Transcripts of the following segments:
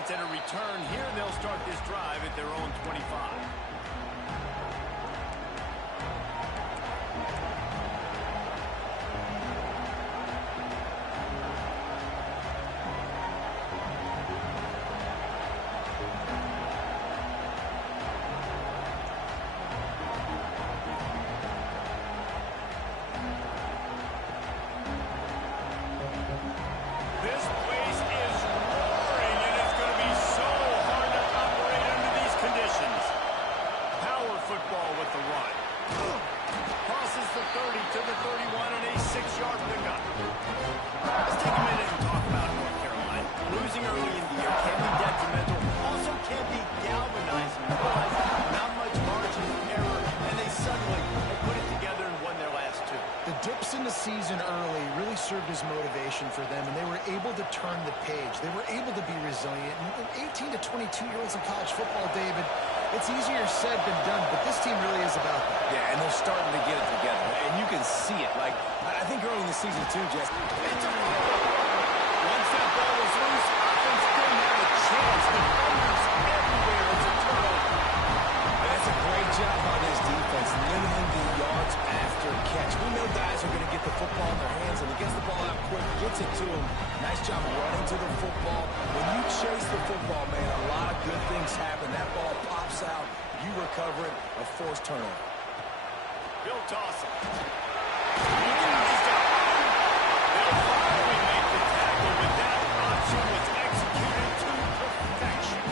chance at a return here. They'll start this drive at their own 25. Season early really served as motivation for them, and they were able to turn the page. They were able to be resilient. And 18 to 22-year-olds in college football, David, it's easier said than done, but this team really is about that. Yeah, and they're starting to get it together, and you can see it. Like, I think early in the season, too, Jess. It's a once that ball was loose, offense didn't have a chance. Defenders everywhere. It's a turnover. And that's a great job by this defense, limiting the yards after catch. We know guys are going to get the football in their hands, and he gets the ball out quick, gets it to him. Nice job running to the football. When you chase the football, man, a lot of good things happen. That ball pops out, you recover it, a forced turnover. Bill Dawson. They'll finally make the tackle, but that option was executed to perfection.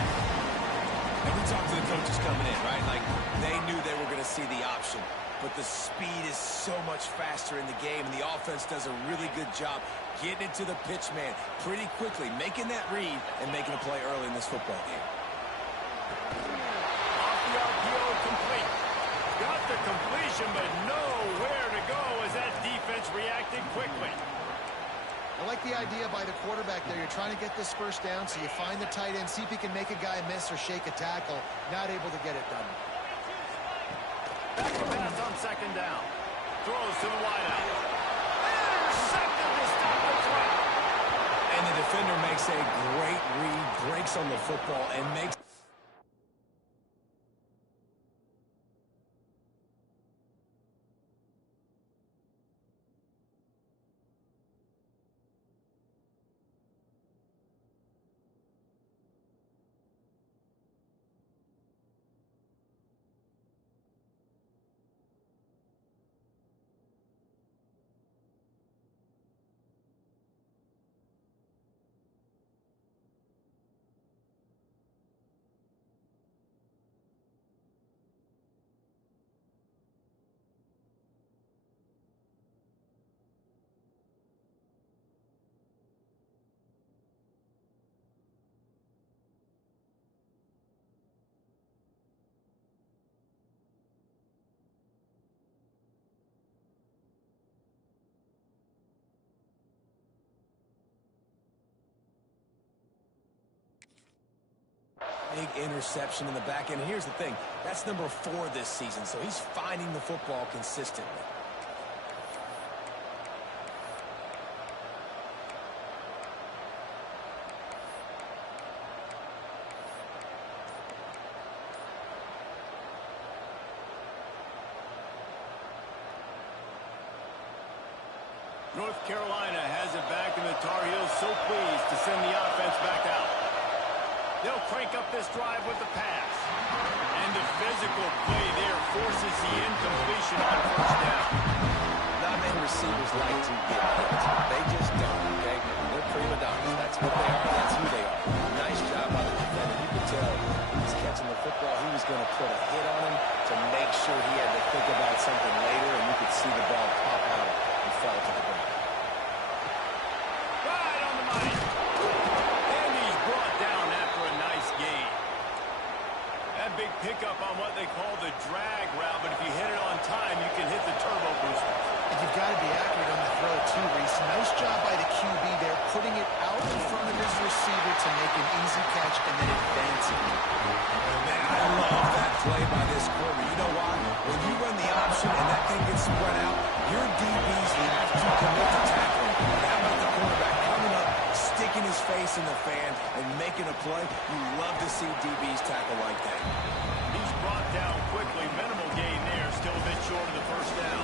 And we talked to the coaches coming in, right? Like, they knew they were going to see the option. But the speed is so much faster in the game, and the offense does a really good job getting it to the pitch man pretty quickly, making that read and making a play early in this football game. Off the RPO, complete. Got the completion, but nowhere to go as that defense reacted quickly. I like the idea by the quarterback there. You're trying to get this first down, so you find the tight end, see if he can make a guy miss or shake a tackle. Not able to get it done. Back to pass on second down. Throws to the wideout. Intercepted to stop the threat. And the defender makes a great read, breaks on the football, and makes... Big interception in the back end. Here's the thing. That's number 4 this season, so he's finding the football consistently. North Carolina has it back, and the Tar Heels so pleased to send the offense back out. They'll crank up this drive with the pass. And the physical play there forces the incompletion on first down. Not many receivers like to get hit. They just don't, okay? They're prima donnas. That's what they are. That's who they are. Nice job by the defender. You could tell he's catching the football. He was going to put a hit on him to make sure he had to think about something later, and you could see the ball pop out and fall to the ground. Right on the money. And he's brought down after a nice gain. That big pickup on what they call the drag route, but if you hit it on time, you can hit the turbo booster. And you've got to be accurate on the throw, too, Reese. Nice job by the QB there, putting it out in front of his receiver to make an easy catch and then advancing. Man, I love that play by this quarter. You know why? When you run the option and that thing gets spread out, your DBs have to commit to tackling. How about the quarterback coming up, sticking his face tossing the fan and making a play. You love to see DBs tackle like that. He's brought down quickly. Minimal gain there. Still a bit short of the first down.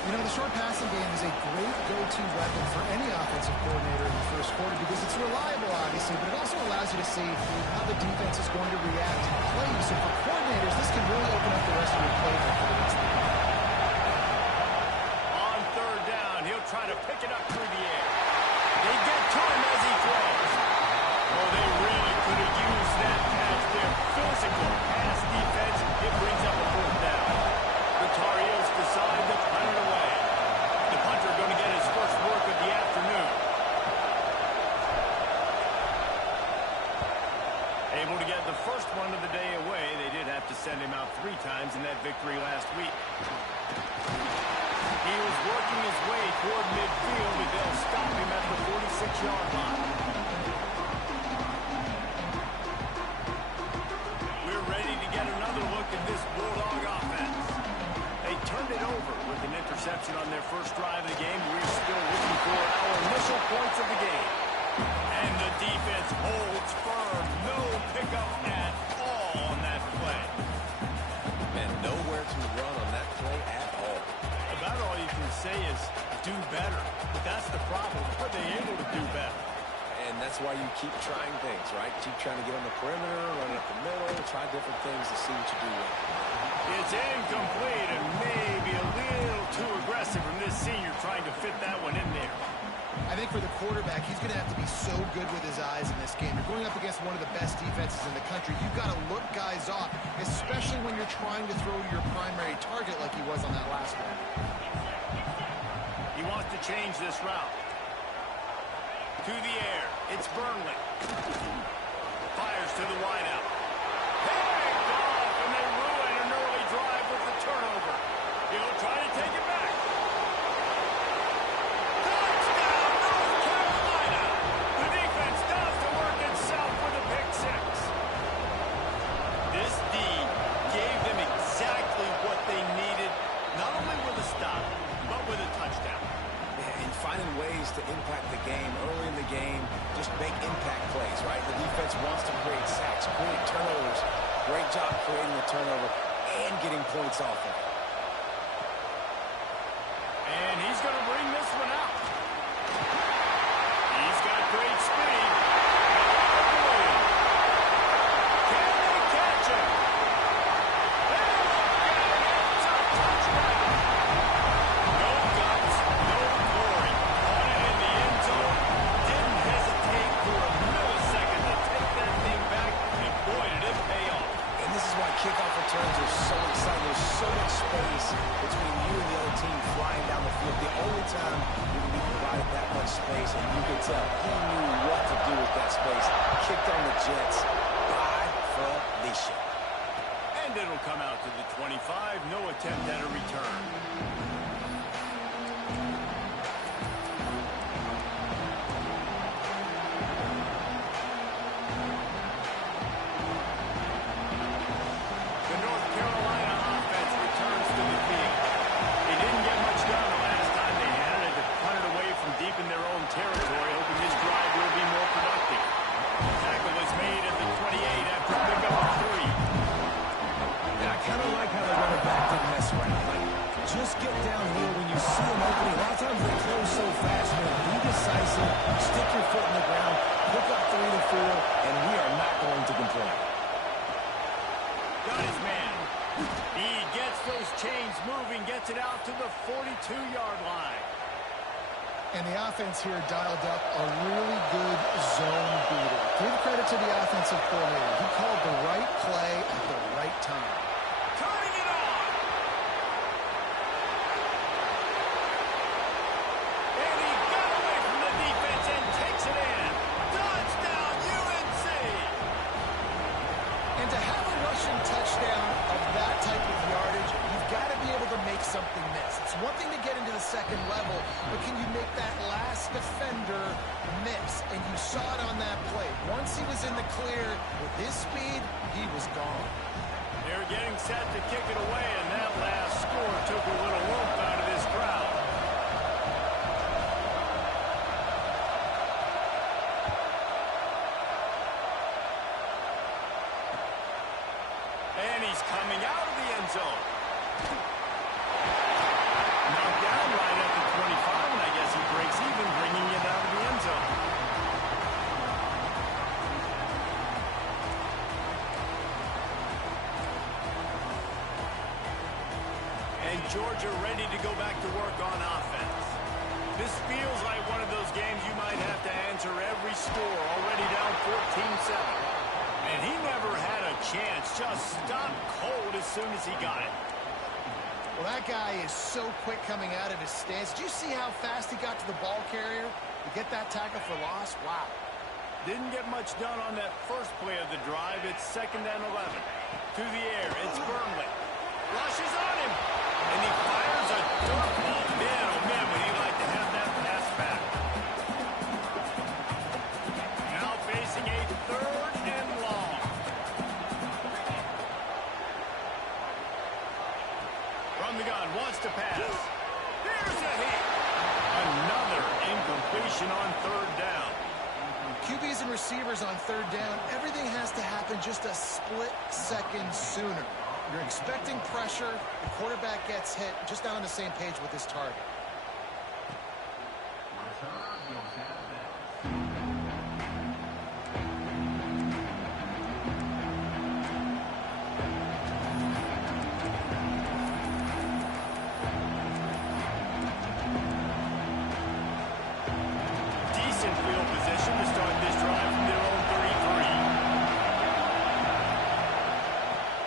You know, the short passing game is a great go-to weapon for any offensive coordinator in the first quarter because it's reliable, obviously, but it also allows you to see how the defense is going to react and play you. So for coordinators, this can really open up the rest of your playbook for the rest of the game. On third down, he'll try to pick it up through the air. They get to him as he throws. Oh, they really could have used that catch there. Physical pass defense. It brings up a fourth down. The Tar Heels decide to punt it away. The punter going to get his first work of the afternoon. Able to get the first one of the day away. They did have to send him out 3 times in that victory last week. He was working his way toward midfield, but they'll stop him at the 46-yard line. We're ready to get another look at this Bulldog offense. They turned it over with an interception on their first drive of the game. We're still looking for our initial points of the game. And the defense holds firm. No pickup at all on that play. And nowhere to run on that play at all. About all you can say is do better. But that's the problem. Are they able to do better? And that's why you keep trying things, right? Keep trying to get on the perimeter, run up the middle, try different things to see what you do with it. It's incomplete and maybe a little too aggressive from this senior trying to fit that one in there. I think for the quarterback, he's going to have to be so good with his eyes in this game. You're going up against one of the best defenses in the country. You've got to look guys off, especially when you're trying to throw your primary target like he was on that last one. He wants to change this route. To the air. It's Burnley. Fires to the wideout. Picked off, and they ruin an early drive with the turnover. He'll try to take it back. Touchdown, North Carolina. The defense does the work itself with a pick 6. This D gave them exactly what they needed, not only with a stop, but with a touchdown. And finding ways to impact the game early in the game, just make impact plays, right? The defense wants to create sacks, create turnovers. Great job creating the turnover and getting points off of it. And he's going to bring this one out. He's got great speed. Can they catch him? It's a touchdown. No guts, no glory. Caught it in the end zone. Didn't hesitate for a millisecond to take that thing back. And boy, did it pay off. And this is why kickoff returns are so exciting. There's so much space between you and the other team flying down the field. The only time you're going to be provided that much space, and you can tell he knew what to do with that space. Kicked on the Jets by Felicia. And it'll come out to the 25. No attempt at a return. The North Carolina offense returns to the field. They didn't get much done the last time they had it. They punted away from deep in their own territory, hoping this drive will be more productive. Tackle is made at the 28 after pickup of 3. And I kind of like how the running back didn't mess around. Like, just get downhill when you see an opening. A lot of times they close so fast, man. Be decisive, stick your foot in the ground, pick up 3 to 4, and we are not going to complain. Got his man. He gets those chains moving, gets it out to the 42-yard line. And the offense here dialed up a really good zone beater. Give credit to the offensive coordinator. He called the right play at the right time. Turning it on. And he got away from the defense and takes it in. Touchdown, UNC. And to have a rushing touchdown of that type of yardage, you've got to be able to make something miss. It's one thing to get into the second level, but can you make that last defender miss? And you saw it on that play. Once he was in the clear with his speed, he was gone. They're getting set to kick it away, and that last score took a little oomph out of this crowd. And Georgia ready to go back to work on offense. This feels like one of those games you might have to answer every score, already down 14-7. And he never had a chance, just stopped cold as soon as he got it. Well, that guy is so quick coming out of his stance. Did you see how fast he got to the ball carrier to get that tackle for loss? Wow. Didn't get much done on that first play of the drive. It's 2nd and 11. To the air, it's Burnley. Rushes on him. And he fires a dart ball. Man, oh man, would he like to have that pass back. Now facing a 3rd and long. From the gun, wants to pass. There's a hit. Another incompletion on 3rd down. QBs and receivers on 3rd down, everything has to happen just a split second sooner. You're expecting pressure, the quarterback gets hit, just not on the same page with his target. Decent field position to start this drive from their own 33.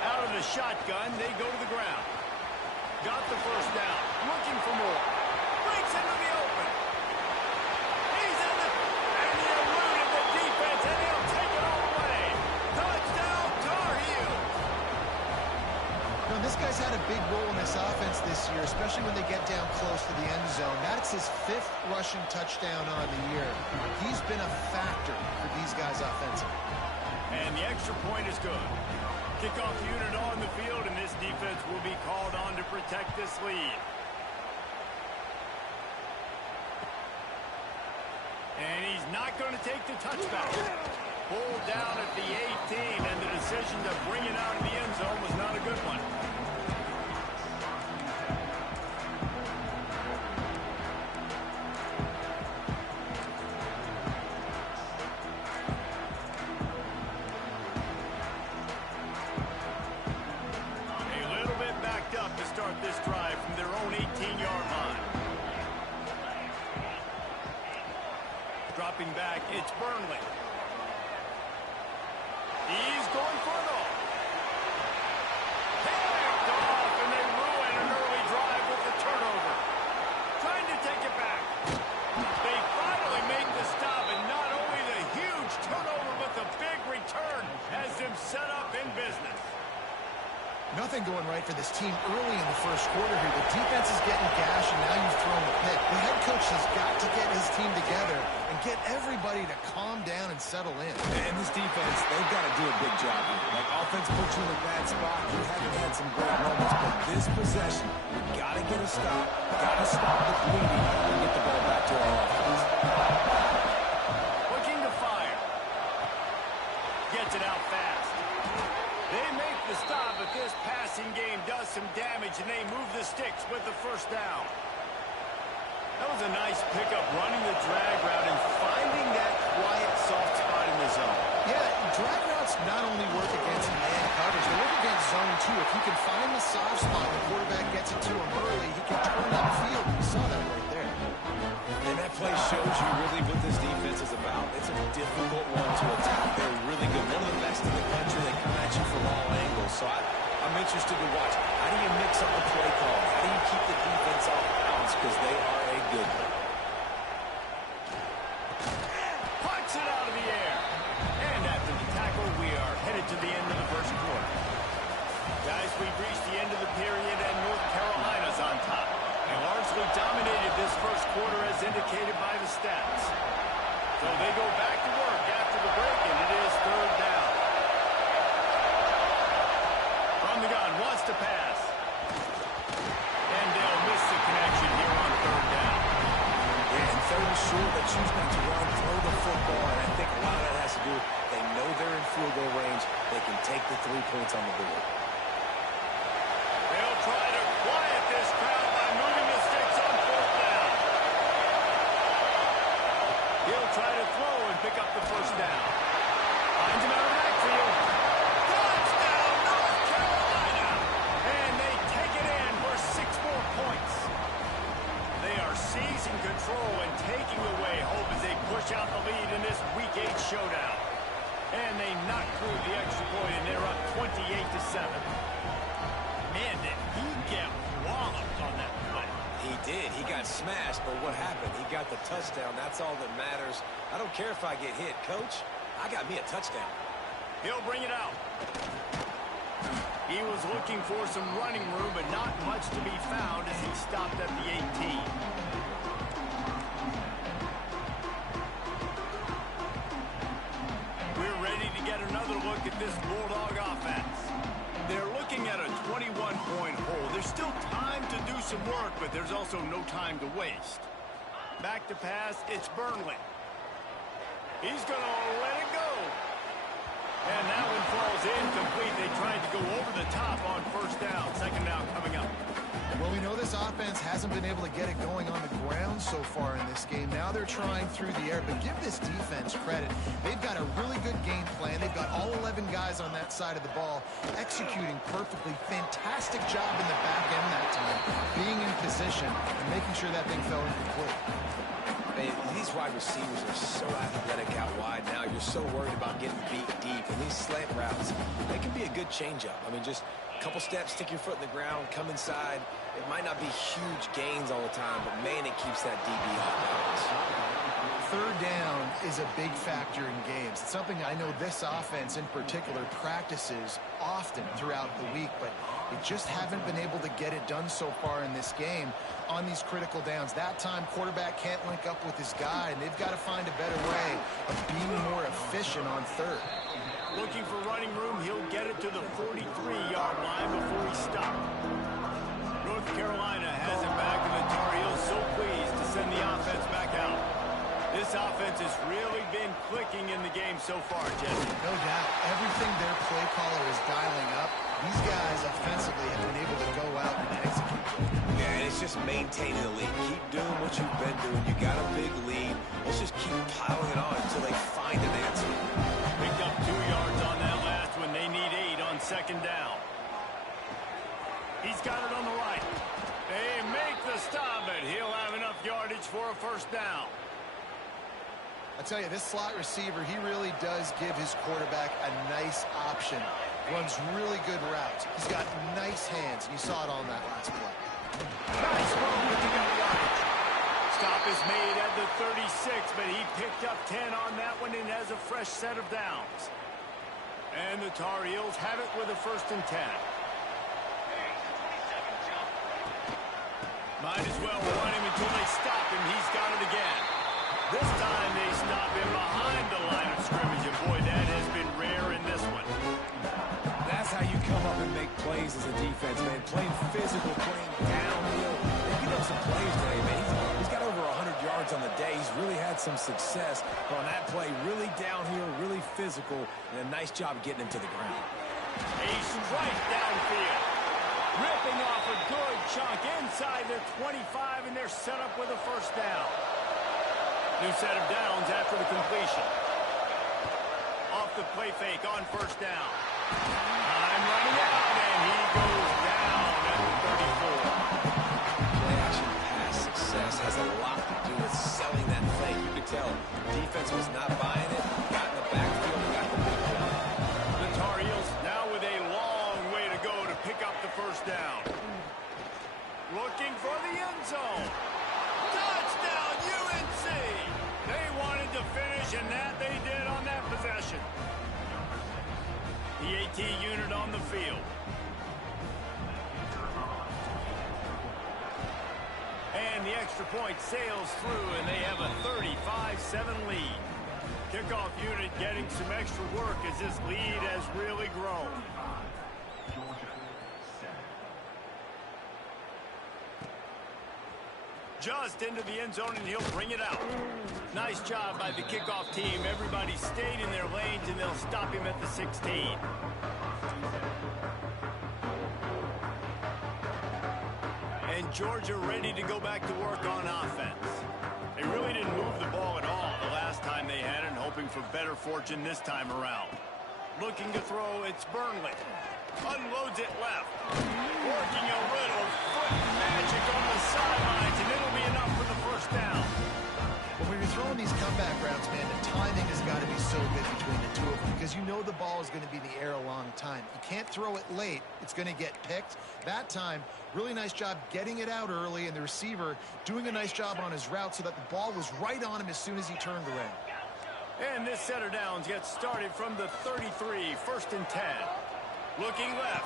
Out of the shotgun, they go to the ground. Got the 1st down, looking for more. Breaks into the open. He's in the... And he eluded the defense, and he'll take it all away. Touchdown, Tar Heels. You know, this guy's had a big role in this offense this year, especially when they get down close to the end zone. That's his 5th rushing touchdown on the year. He's been a factor for these guys offensively. And the extra point is good. Kickoff unit on the field, and this defense will be called on to protect this lead. And he's not going to take the touchback. Pulled down at the 18, and the decision to bring it out of the end zone was not a good one. To start this drive from their own 18-yard line. Dropping back, it's Burnley. He's going for it all. Picked off, and they ruin an early drive with the turnover. Trying to take it back. They finally make the stop, and not only the huge turnover, but the big return has them set up in business. Nothing going right for this team early in the 1st quarter here. The defense is getting gashed, and now you've thrown the pick. The head coach has got to get his team together and get everybody to calm down and settle in. And this defense, they've got to do a big job here. Like, offense puts you in a bad spot. You haven't had some great moments, but this possession, you got to get a stop, got to stop the bleeding, and get the ball back to our offense. Looking to fire. Gets it out fast. They make the stop, but this passing game does some damage, and they move the sticks with the 1st down. That was a nice pickup, running the drag route and finding that quiet, soft spot in the zone. Yeah, drag routes not only work against man coverage, they work against zone too. If he can find the soft spot, the quarterback gets it to him early, he can turn upfield. We saw that right there. And that play shows you really what this defense is about. It's a difficult one to attack. They're really good. One of the best in the country. They come at you from all angles. So I'm interested to watch. How do you mix up the play call? How do you keep the defense off balance? Because they are a good one. Puts it out of the air. And after the tackle, we are headed to the end of the 1st quarter. Guys, we've reached the end of the period, and North Carolina's on top. And largely dominated this 1st quarter as indicated by the stats. So they go back to work after the break, and it is 3rd down. From the gun, wants to pass. And they'll miss the connection here on 3rd down. Yeah, and 3rd and short, they choose not to run, throw the football, and I think a lot of that has to do with they know they're in field goal range. They can take the 3 points on the board. They'll try to quiet this crowd by moving the sticks on 4th down. He'll try to throw and pick up the 1st down. Finds him out of the backfield. Touchdown, North Carolina! And they take it in for 16 showdown. And they knock through the extra point, and they're up 28-7. Man, did he get walloped on that play. He did. He got smashed, but what happened? He got the touchdown. That's all that matters. I don't care if I get hit. Coach, I got me a touchdown. He'll bring it out. He was looking for some running room, but not much to be found as he stopped at the 18. We're ready to get another look at this Bulldog offense. They're looking at a 21-point hole. There's still time to do some work, but there's also no time to waste. Back to pass, it's Burnley. He's going to let it go. And that one falls incomplete. They tried to go over the top on first down. Second down coming up. Well, we know this offense hasn't been able to get it going on the ground so far in this game. Now they're trying through the air, but give this defense credit. They've got a really good game plan. They've got all 11 guys on that side of the ball executing perfectly. Fantastic job in the back end that time, being in position and making sure that thing fell incomplete. Man, these wide receivers are so athletic out wide now. You're so worried about getting beat deep. And these slant routes, they can be a good changeup. I mean, just a couple steps, stick your foot in the ground, come inside. It might not be huge gains all the time, but, man, it keeps that DB off balance. Third down is a big factor in games. It's something I know this offense in particular practices often throughout the week, but they just haven't been able to get it done so far in this game on these critical downs. That time, quarterback can't link up with his guy, and they've got to find a better way of being more efficient on third. Looking for running room, he'll get it to the 43-yard line before he stopped. North Carolina has it back, and the Tar Heels so pleased to send the offense back out. This offense has really been clicking in the game so far, Jesse. No doubt. Everything their play caller is dialing up, these guys offensively have been able to go out and execute. Yeah, and it's just maintaining the lead. Keep doing what you've been doing. You got a big lead. Let's just keep piling it on until they find an answer. Picked up 2 yards on that last one. They need 8 on second down. He's got it on the right. They make the stop, but he'll have enough yardage for a first down. I tell you, this slot receiver, he really does give his quarterback a nice option. Runs really good routes. He's got nice hands, and you saw it on that last play. Nice move, picking up yardage. Stop is made at the 36, but he picked up 10 on that one and has a fresh set of downs. And the Tar Heels have it with a 1st and 10. Might as well run him until they stop him. He's got it again. This time they stop him behind the line of scrimmage, and boy, that has been rare in this one. That's how you come up and make plays as a defense, man. Playing physical, playing downhill. They get up some plays today, man. He's got over 100 yards on the day. He's really had some success on that play. Really downhill, really physical, and a nice job getting him to the ground. A strike downfield. Ripping off a good chunk inside the 25, and they're set up with a first down. New set of downs after the completion. Off the play fake on first down. Time running out, and he goes down at the 34. Play action pass success has a lot to do with selling that fake. You could tell defense was not buying it. Got in the backfield and got the big play. The Tar Heels now with a long way to go to pick up the first down. Looking for the end zone. Touchdown, UNC! They wanted to finish, and that they did on that possession. The AT unit on the field. And the extra point sails through, and they have a 35-7 lead. Kickoff unit getting some extra work as this lead has really grown. Just into the end zone, and he'll bring it out. Nice job by the kickoff team. Everybody stayed in their lanes, and they'll stop him at the 16. And Georgia ready to go back to work on offense. They really didn't move the ball at all the last time they had it, and hoping for better fortune this time around. Looking to throw, it's Burnley. Unloads it left. Working a little foot magic on the sidelines, and it'll be enough for the first down. When you're throwing these comeback routes, man, the timing has got to be so good between the two of them because you know the ball is going to be in the air a long time. You can't throw it late. It's going to get picked. That time, really nice job getting it out early, and the receiver doing a nice job on his route so that the ball was right on him as soon as he turned around. And this set of downs gets started from the 33, 1st and 10. Looking left.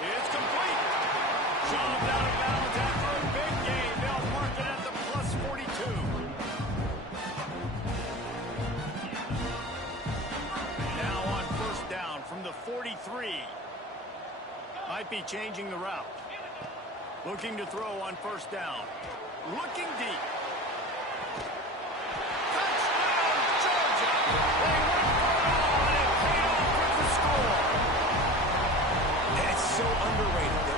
It's complete. Shoved out of bounds after a big gain. They'll mark it at the plus 42. Now on 1st down from the 43. Might be changing the route. Looking to throw on 1st down. Looking deep. Touchdown, Georgia! They went for it all, and it paid off with the score. It's so underrated, the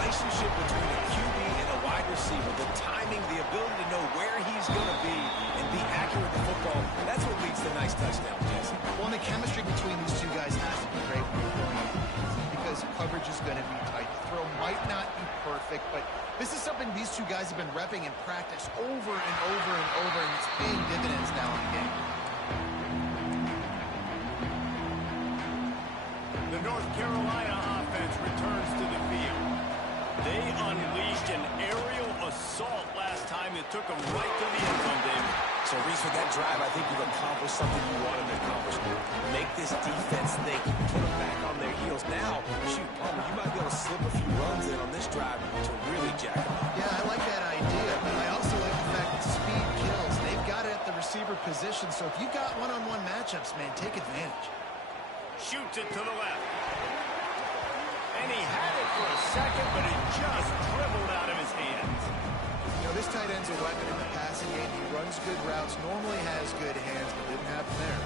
relationship between a QB and a wide receiver, the timing, the ability to know where he's going to be and be accurate with the football, that's what leads to nice touchdowns, Jesse. Well, and the chemistry between these two guys has to be great when you're going into the season because coverage is going to be tight. The throw might not be perfect, but this is something these two guys have been repping in practice over and over and over, and it's paying dividends now in the game. The North Carolina offense returns to the field. They unleashed an aerial assault last time that took them right to the end zone, David. So, Reese, with that drive, I think you've accomplished something you wanted to accomplish. Make this defense think, put them back on their heels. Now, shoot, Palmer, you might be able to slip a few runs in on this drive to really jack them up. Yeah, I like that idea, but I also like the fact that speed kills. They've got it at the receiver position, so if you've got one-on-one matchups, man, take advantage. Shoots it to the left. And he had it for a second, but it just dribbled out of his hands. You know, this tight end's a weapon in the passing game. He runs good routes, normally has good hands, but didn't happen there.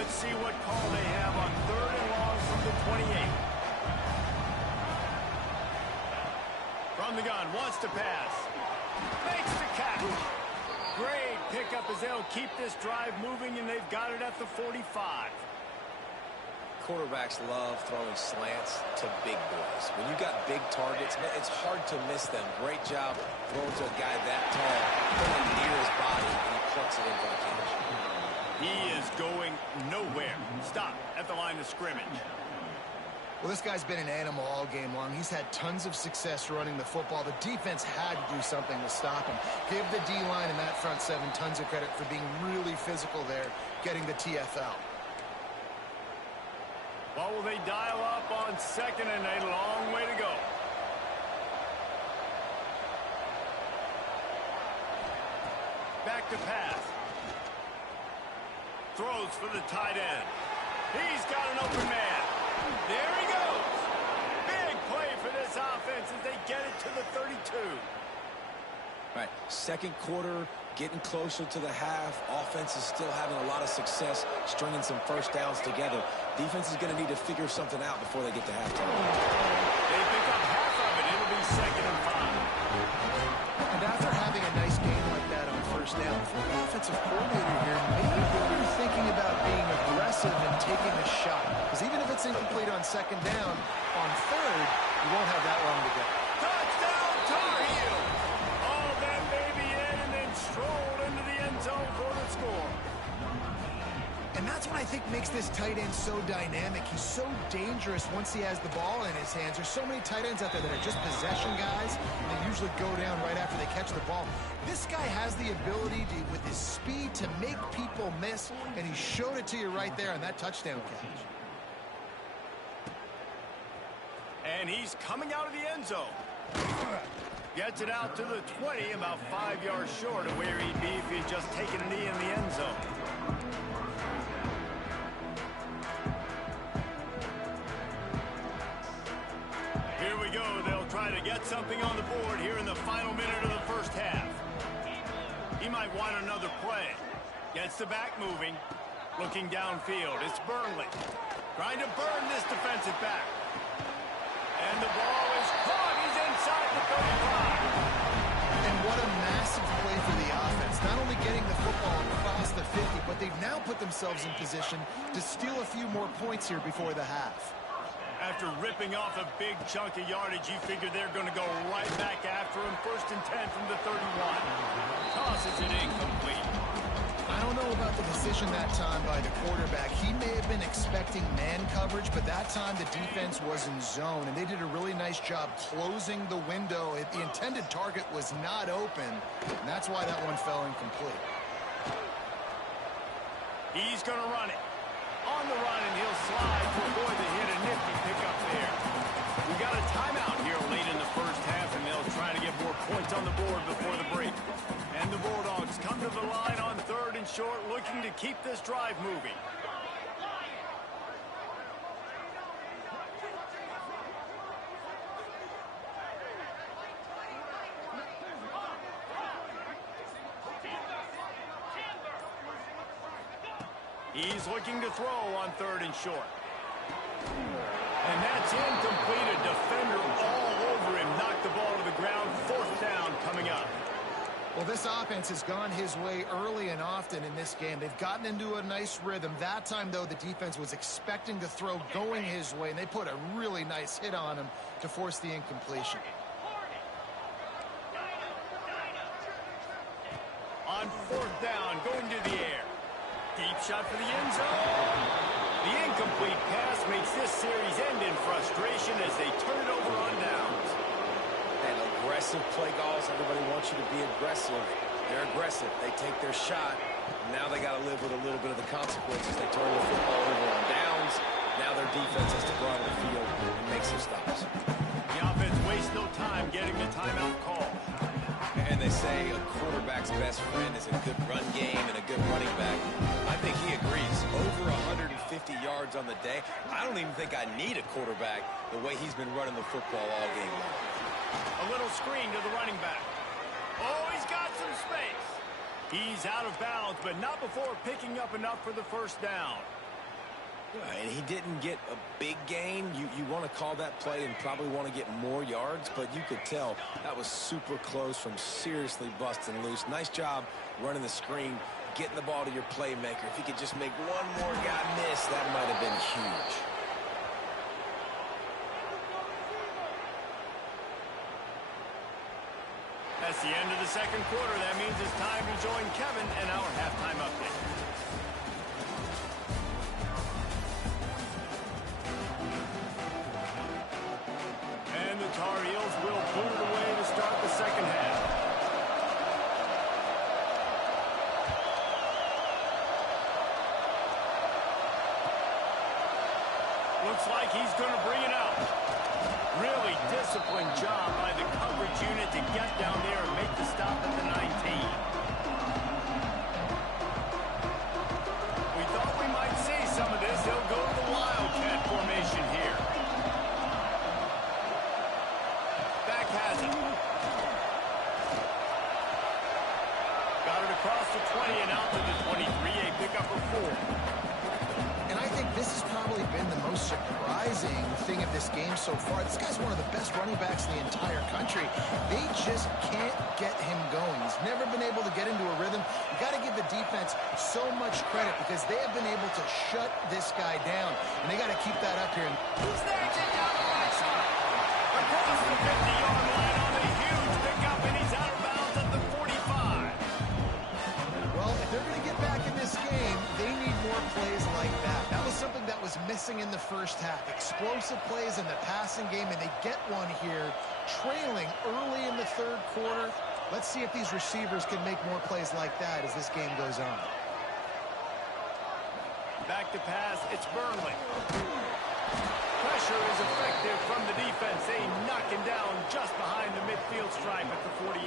Let's see what call they have on 3rd and long from the 28. From the gun, wants to pass. Makes the catch. Great pickup as they'll keep this drive moving, and they've got it at the 45. Quarterbacks love throwing slants to big boys. When you got big targets, it's hard to miss them. Great job throwing to a guy that tall, pulling near his body, and he plucks it in for the catch. He is going nowhere. Stop at the line of scrimmage. Well, this guy's been an animal all game long. He's had tons of success running the football. The defense had to do something to stop him. Give the D-line and that front seven tons of credit for being really physical there, getting the TFL. Well, will they dial up on 2nd and a long way to go? Back to pass. Throws for the tight end. He's got an open man. There he goes. Big play for this offense as they get it to the 32. Right, 2nd quarter, getting closer to the half. Offense is still having a lot of success stringing some 1st downs together. Defense is going to need to figure something out before they get to halftime. They pick up half of it. It'll be 2nd and 5. And after having a nice game like that on 1st down, for the offensive coordinator here, maybe you're thinking about being aggressive and taking a shot. Because even if it's incomplete on 2nd down, on 3rd, you won't have that long to go. Touchdown, Tar Heel! All that baby in and then strolled into the end zone for the score. And that's what I think makes this tight end so dynamic. He's so dangerous once he has the ball in his hands. There's so many tight ends out there that are just possession guys, and they usually go down right after they catch the ball. This guy has the ability to, with his speed, to make people miss, and he showed it to you right there on that touchdown catch. And he's coming out of the end zone. Gets it out to the 20, about 5 yards short of where he'd be if he'd just taken a knee in the end zone. Here we go. They'll try to get something on the board here in the final minute of the 1st half. He might want another play. Gets the back moving. Looking downfield. It's Burnley. Trying to burn this defensive back. And the ball is caught. He's inside the 35. And what a massive play for the offense. Not only getting the football across the 50, but they've now put themselves in position to steal a few more points here before the half. After ripping off a big chunk of yardage, you figure they're going to go right back after him. 1st and 10 from the 31. Tosses it incomplete. I don't know about the decision that time by the quarterback. He may have been expecting man coverage, but that time the defense was in zone, and they did a really nice job closing the window. The intended target was not open, and that's why that one fell incomplete. He's going to run it. On the run, and he'll slide to avoid the hit. A nifty pickup there. We got a timeout here late in the first half, and they'll try to get more points on the board before the break. And the Bulldogs come to the line on 3rd and short, looking to keep this drive moving. He's looking to throw on 3rd and short. And that's incomplete. A defender all over him. Knocked the ball to the ground. 4th down coming up. Well, this offense has gone his way early and often in this game. They've gotten into a nice rhythm. That time, though, the defense was expecting the throw going his way, and they put a really nice hit on him to force the incompletion. On 4th down, going to the air. Deep shot for the end zone. The incomplete pass makes this series end in frustration as they turn it over on downs. And aggressive play calls. Everybody wants you to be aggressive. They're aggressive. They take their shot. Now they got to live with a little bit of the consequences. They turn the football over on downs. Now their defense has to go out on the field and make some stops. The offense wastes no time getting the timeout call. And they say a quarterback's best friend is a good run game and a good running back. I think he agrees. Over 150 yards on the day. I don't even think I need a quarterback the way he's been running the football all game long. A little screen to the running back. Oh, he's got some space. He's out of bounds, but not before picking up enough for the 1st down. And he didn't get a big gain. You want to call that play and probably want to get more yards, but you could tell that was super close from seriously busting loose. Nice job running the screen, getting the ball to your playmaker. If he could just make one more guy miss, that might have been huge. That's the end of the 2nd quarter. That means it's time to join Kevin and our halftime update. And the Tar Heels will boot it away to start the 2nd half. Looks like he's going to bring it out. Really disciplined job by the coverage unit to get down there and make the stop at the 19. We thought we might see some of this. He'll go to the Wildcat formation here. Back has it. Got it across the 20 and out to the 23. A pickup of 4. And I think this has probably been the most surprising thing of this game so far. This guy's one of the best running backs in the entire country. They just can't get him going. He's never been able to get into a rhythm. You got to give the defense so much credit because they have been able to shut this guy down, and they got to keep that up here. He's there, down the right side. Across the 50-yard line on a huge pickup, and he's out of bounds at the 45. Well, if they're going to get back in this game, they need more plays like that. That was something that was missing in the first half. Explosive plays in the passing game, and they get one here, trailing early in the 3rd quarter. Let's see if these receivers can make more plays like that as this game goes on. Back to pass, it's Burnley. Pressure is effective from the defense. They knock him down just behind the midfield stripe at the 48.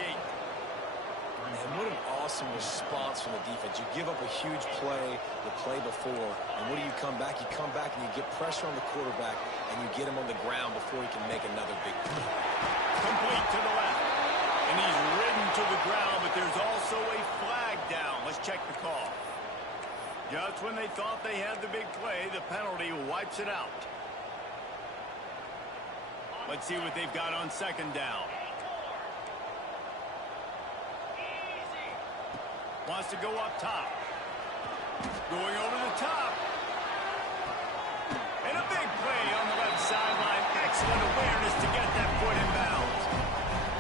And what an awesome response from the defense. You give up a huge play the play before, and what do you come back? You come back and you get pressure on the quarterback, and you get him on the ground before he can make another big play. Complete to the left. And he's ridden to the ground, but there's also a flag down. Let's check the call. Just when they thought they had the big play, the penalty wipes it out. Let's see what they've got on 2nd down. Wants to go up top. Going over the top. And a big play on the left sideline. Excellent awareness to get that foot in bounds.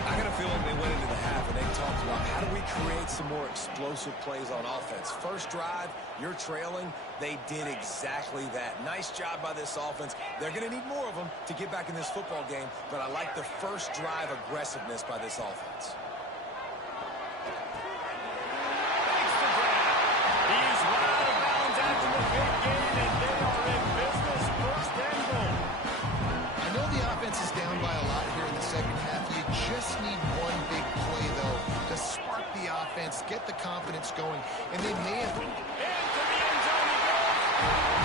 I got a feeling they went into the half and they talked about how do we create some more explosive plays on offense. First drive, you're trailing. They did exactly that. Nice job by this offense. They're going to need more of them to get back in this football game, but I like the first drive aggressiveness by this offense. He's run out of bounds after the big gain, and they are in business. First and goal. I know the offense is down by a lot here in the second half. You just need one big play, though, to spark the offense, get the confidence going, and they may have... Into the end zone he goes.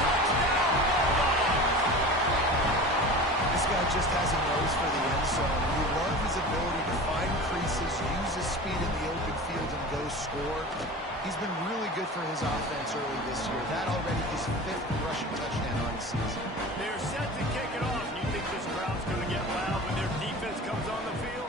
Touchdown, Bulldogs. This guy just has a nose for the end zone, and you love his ability to find creases, use his speed in the open field, and go score. He's been really good for his offense early this year. That already his 5th rushing touchdown on the season. They're set to kick it off. You think this crowd's going to get loud when their defense comes on the field?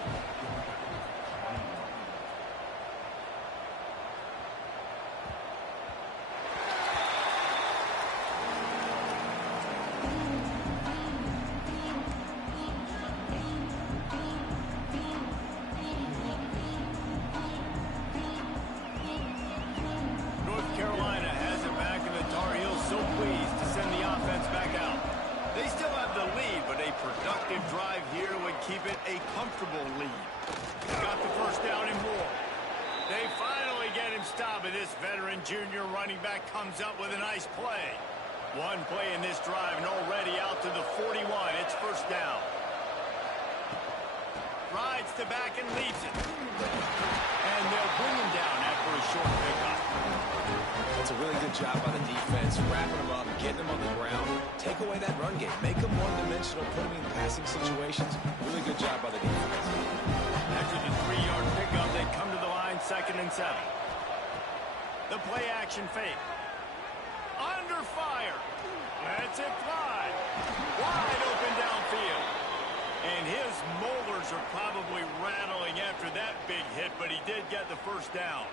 Carolina has it back, and the Tar Heels so pleased to send the offense back out. They still have the lead, but a productive drive here would keep it a comfortable lead. Got the first down and more. They finally get him stopped, and this veteran junior running back comes up with a nice play. One play in this drive, and already out to the 41. It's first down. Rides to back and leaves it. And they'll bring him down after a short pickup. That's a really good job by the defense, wrapping them up, getting them on the ground. Take away that run game. Make them one-dimensional, put them in passing situations. Really good job by the defense. After the 3-yard pickup, they come to the line, 2nd and 7. The play action fake. Under fire. Lets it fly. Wide open downfield. And his molars are probably rattling after that big hit, but he did get the first down.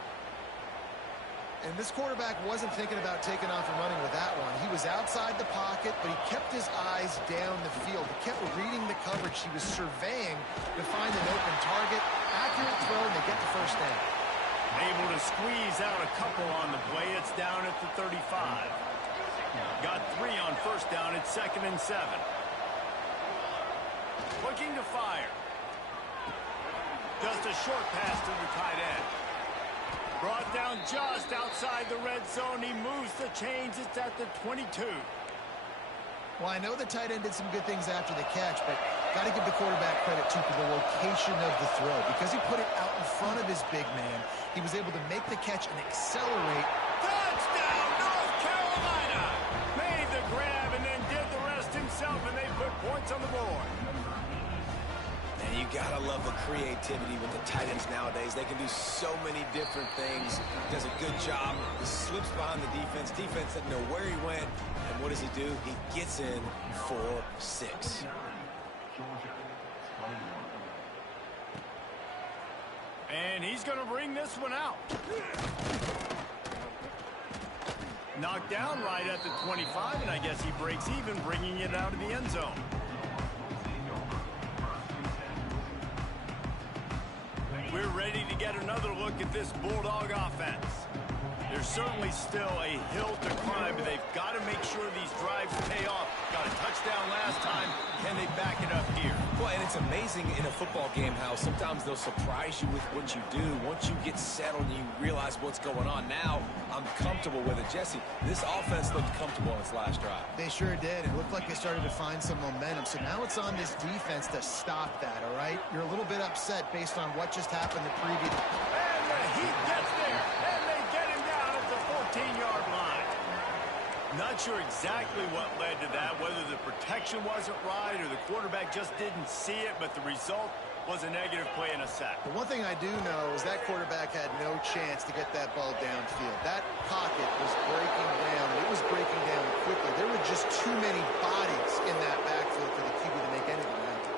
And this quarterback wasn't thinking about taking off and running with that one. He was outside the pocket, but he kept his eyes down the field. He kept reading the coverage. He was surveying to find an open target. Accurate throw, and they get the first down. Able to squeeze out a couple on the play. It's down at the 35. Got 3 on first down. It's 2nd and 7. Looking to fire. Just a short pass to the tight end. Brought down just outside the red zone. He moves the chains. It's at the 22. Well, I know the tight end did some good things after the catch, but got to give the quarterback credit, too, for the location of the throw. Because he put it out in front of his big man, he was able to make the catch and accelerate. Touchdown, North Carolina! Made the grab and then did the rest himself, and they put points on the board. And you got to love the creativity with the tight ends nowadays. They can do so many different things. Does a good job. He slips behind the defense. Defense doesn't know where he went. And what does he do? He gets in for 6. And he's going to bring this one out. Knocked down right at the 25, and I guess he breaks even, bringing it out of the end zone. We're ready to get another look at this Bulldog offense. There's certainly still a hill to climb, but they've got to make sure these drives pay off. Got a touchdown last time. Can they back it up here? Well, and it's amazing in a football game how sometimes they'll surprise you with what you do. Once you get settled and you realize what's going on, now I'm comfortable with it. Jesse, this offense looked comfortable in its last drive. They sure did. It looked like they started to find some momentum. So now it's on this defense to stop that, all right? You're a little bit upset based on what just happened the previous. And the heat gets there, and they get him down at the 14-yard line. Not sure exactly what led to that, whether the protection wasn't right or the quarterback just didn't see it, but the result was a negative play and a sack. The one thing I do know is that quarterback had no chance to get that ball downfield. That pocket was breaking down. It was breaking down quickly. There were just too many bodies in that backfield for the QB to make anything happen.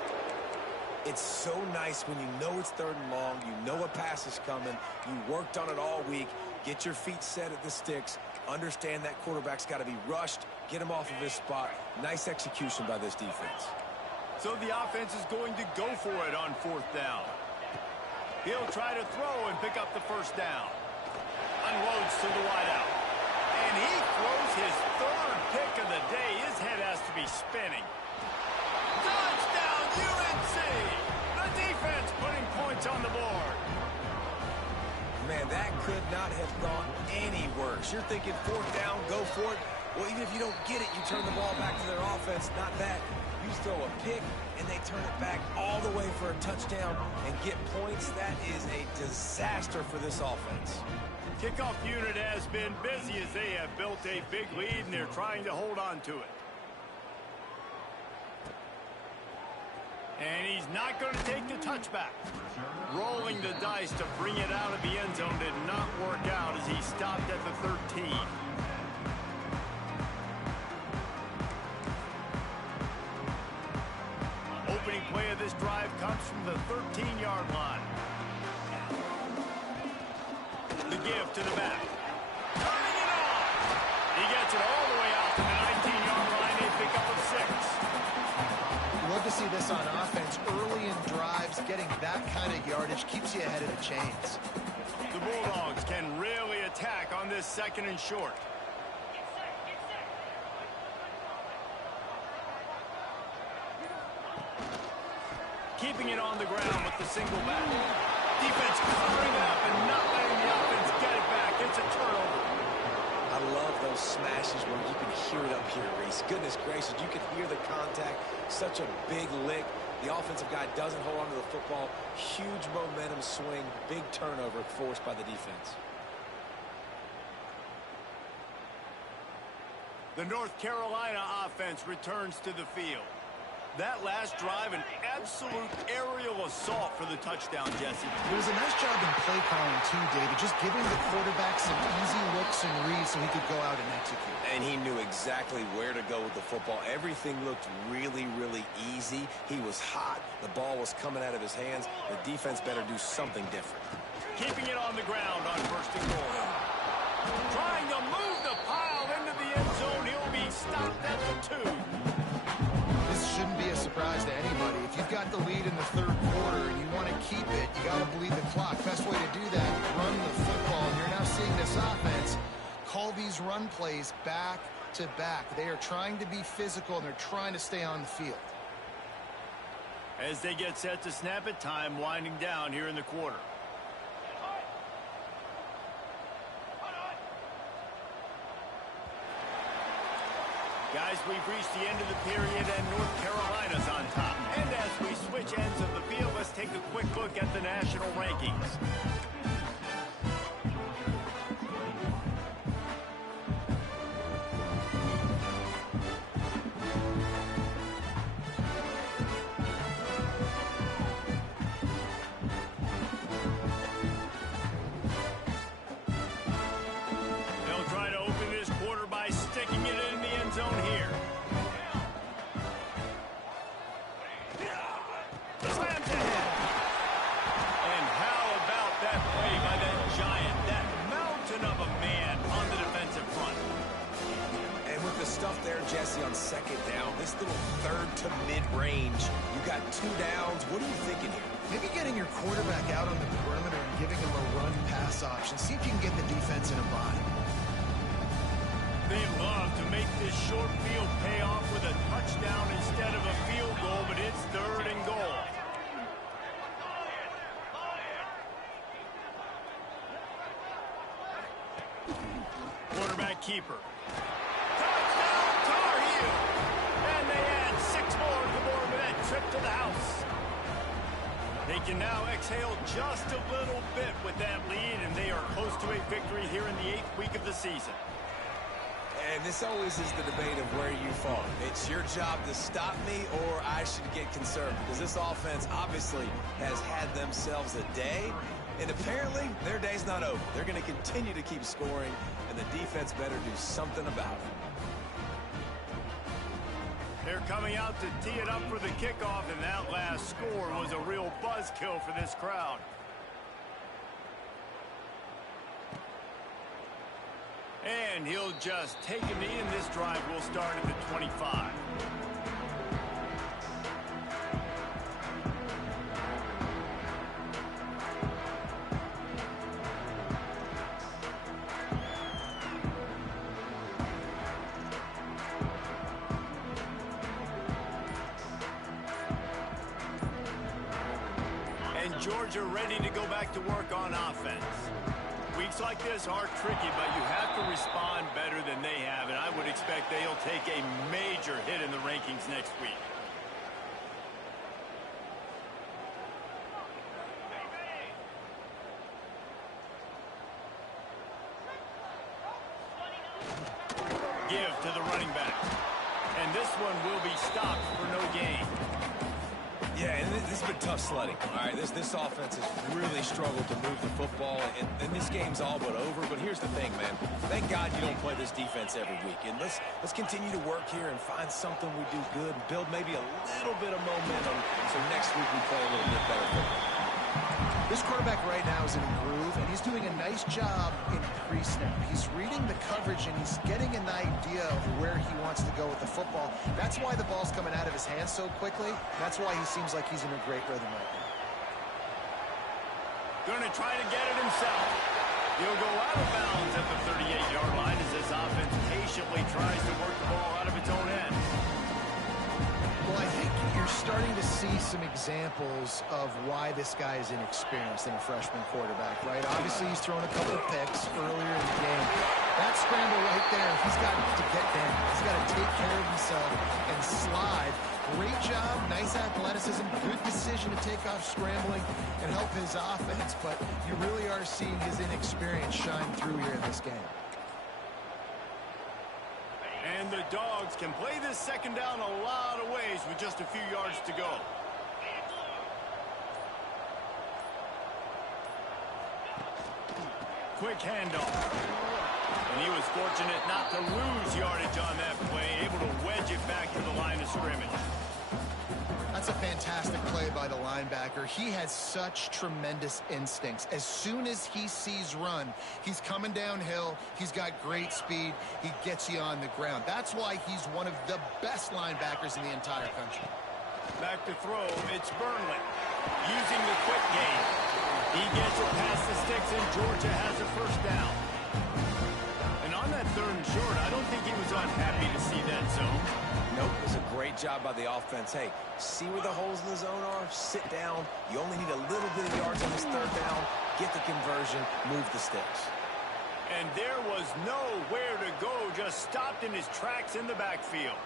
It's so nice when you know it's 3rd and long, you know a pass is coming, you worked on it all week, get your feet set at the sticks, understand that quarterback's got to be rushed, get him off of his spot. Nice execution by this defense. So the offense is going to go for it on 4th down. He'll try to throw and pick up the first down. Unloads to the wideout. And he throws his 3rd pick of the day. His head has to be spinning. Touchdown, UNC! The defense putting points on the board. Man, that could not have gone any worse. You're thinking 4th down, go for it. Well, even if you don't get it, you turn the ball back to their offense. Not that. You throw a pick, and they turn it back all the way for a touchdown and get points. That is a disaster for this offense. Kickoff unit has been busy as they have built a big lead, and they're trying to hold on to it. And he's not going to take the touchback. Rolling the dice to bring it out of the end zone did not work out as he stopped at the 13. Opening play of this drive comes from the 13-yard line. The give to the back. Turning it on. He gets it all the way out to the 19-yard line. They pick up a 6. Love to see this on offense. Early in drives, getting that kind of yardage keeps you ahead of the chains. The Bulldogs can really attack on this 2nd and short. Keeping it on the ground with the single back. Defense covering up and not letting the offense get it back. It's a turnover. I love those smashes where you can hear it up here, Reese. Goodness gracious, you can hear the contact. Such a big lick. The offensive guy doesn't hold on to the football. Huge momentum swing. Big turnover forced by the defense. The North Carolina offense returns to the field. That last drive, an absolute aerial assault for the touchdown, Jesse. It was a nice job in play calling, too, David. Just giving the quarterback some easy looks and reads so he could go out and execute. And he knew exactly where to go with the football. Everything looked really, really easy. He was hot. The ball was coming out of his hands. The defense better do something different. Keeping it on the ground on 1st and goal. Trying to move the pile into the end zone. He'll be stopped at the 2. This shouldn't be a surprise to anybody. If you've got the lead in the 3rd quarter and you want to keep it, you got to bleed the clock. Best way to do that, run the football. And you're now seeing this offense call these run plays back to back. They are trying to be physical, and they're trying to stay on the field. As they get set to snap it, time winding down here in the quarter. Guys, we've reached the end of the period, and North Carolina's on top. And as we switch ends of the field, let's take a quick look at the national rankings. They'll try to open this quarter by sticking it in the end zone here. Slams ahead. And how about that play by that giant, that mountain of a man on the defensive front? And with the stuff there, Jesse, on 2nd down, this little 3rd to mid-range, you got 2 downs. What are you thinking here? Maybe getting your quarterback out on the perimeter and giving him a run-pass option. See if you can get the defense in a bind. They love to make this short field pay off with a touchdown instead of a field goal, but it's 3rd and goal. Quarterback keeper. Touchdown, Tar Heel! And they add 6 more to the board with that trip to the house. They can now exhale just a little bit with that lead, and they are close to a victory here in the 8th week of the season. And this always is the debate of where you fall. It's your job to stop me, or I should get concerned, because this offense obviously has had themselves a day, and apparently their day's not over. They're going to continue to keep scoring, and the defense better do something about it. They're coming out to tee it up for the kickoff, and that last score was a real buzzkill for this crowd. And he'll just take a knee, and this drive will start at the 25. And Georgia ready to go back to work on offense. Weeks like this are tricky, but you have to respond better than they have, and I would expect they'll take a major hit in the rankings next week. Give to the running back. And this one will be stopped for no gain. Yeah, and this has been tough sledding. All right, this offense has really struggled to move the football, and this game's all but over. But here's the thing, man. Thank God you don't play this defense every week. And let's continue to work here and find something we do good and build maybe a little bit of momentum so next week we play a little bit better football. This quarterback right now is in a groove, and he's doing a nice job in pre-snap. He's reading the coverage, and he's getting an idea of where he wants to go with the football. That's why the ball's coming out of his hands so quickly. That's why he seems like he's in a great rhythm right now. Going to try to get it himself. He'll go out of bounds at the 38-yard line as this offense patiently tries to work the ball out of its own end. Well, I think you're starting to see some examples of why this guy is inexperienced in a freshman quarterback, right? Obviously, he's thrown a couple of picks earlier in the game. That scramble right there, he's got to get down. He's got to take care of himself and slide. Great job, nice athleticism, good decision to take off scrambling and help his offense, but you really are seeing his inexperience shine through here in this game. And the Dogs can play this second down a lot of ways with just a few yards to go. Quick handoff. And he was fortunate not to lose yardage on that play, able to wedge it back to the line of scrimmage. That's a fantastic play by the linebacker. He has such tremendous instincts. As soon as he sees run, he's coming downhill. He's got great speed. He gets you on the ground. That's why he's one of the best linebackers in the entire country. Back to throw, it's Burnley using the quick game. He gets it past the sticks, and Georgia has a first down. And on that 3rd and short, I don't think he was unhappy to see that zone. Nope, it was a great job by the offense. Hey, see where the holes in the zone are? Sit down. You only need a little bit of yards on this 3rd down. Get the conversion, move the sticks. And there was nowhere to go, just stopped in his tracks in the backfield.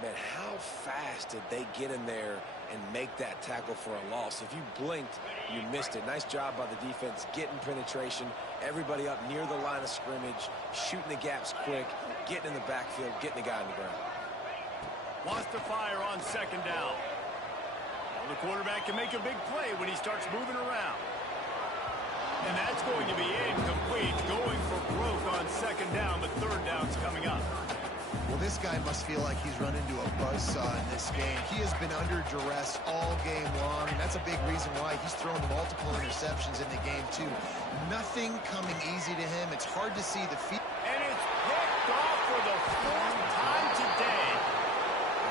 Man, how fast did they get in there and make that tackle for a loss? If you blinked, you missed it. Nice job by the defense, getting penetration, everybody up near the line of scrimmage, shooting the gaps quick, getting in the backfield, getting the guy on the ground. Wants to fire on 2nd down. Well, the quarterback can make a big play when he starts moving around. And that's going to be incomplete, going for broke on 2nd down, but 3rd down's coming up. Well, this guy must feel like he's run into a buzzsaw in this game. He has been under duress all game long, and that's a big reason why he's thrown multiple interceptions in the game, too. Nothing coming easy to him. It's hard to see the feet. And it's picked off for the 4th time today.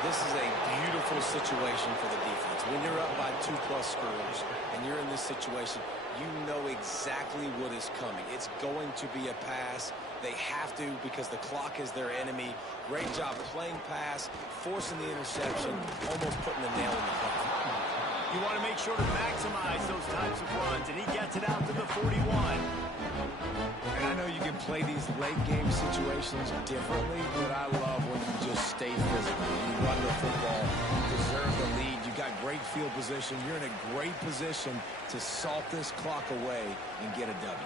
This is a beautiful situation for the defense. When you're up by 2+ scores and you're in this situation, you know exactly what is coming. It's going to be a pass. They have to because the clock is their enemy. Great job playing pass, forcing the interception, almost putting the nail in the coffin. You want to make sure to maximize those types of runs, and he gets it out to the 41. And I know you can play these late game situations differently, but I love when you just stay physical. You run the football, you deserve the lead, you got great field position, you're in a great position to salt this clock away and get a W.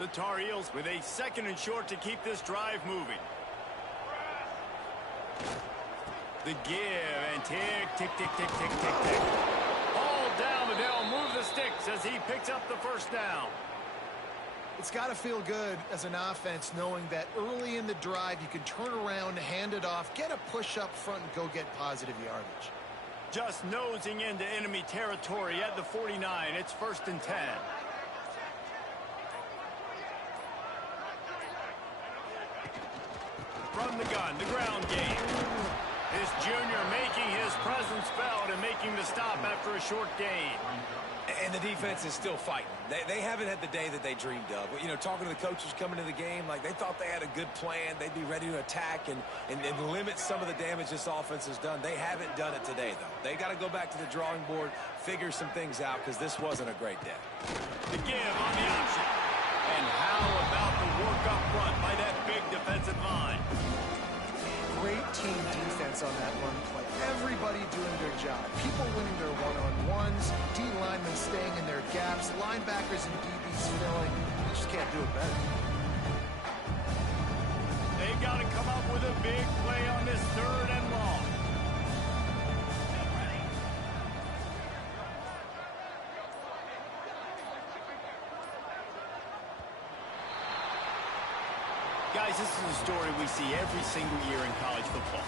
The Tar Heels with a 2nd and short to keep this drive moving. The give and tick, tick, tick, tick, tick, tick, tick. Ball down, but they'll move the sticks as he picks up the 1st down. It's got to feel good as an offense knowing that early in the drive you can turn around, hand it off, get a push up front, and go get positive yardage. Just nosing into enemy territory at the 49. It's 1st and 10. From the gun, the ground game. This junior making his presence felt and making the stop after a short gain. And the defense is still fighting. They haven't had the day that they dreamed of. You know, talking to the coaches coming to the game, like they thought they had a good plan. They'd be ready to attack and limit some of the damage this offense has done. They haven't done it today, though. They got to go back to the drawing board, figure some things out, because this wasn't a great day. The give on the option. And how about the work up front by that big defensive line? Great team defense on that run play. Everybody doing their job. People winning their one-on-ones, D linemen staying in their gaps, linebackers and DBs filling. You just can't do it better. They've got to come up with a big play on this 3rd and long. Guys, this is a story we see every single year in college football.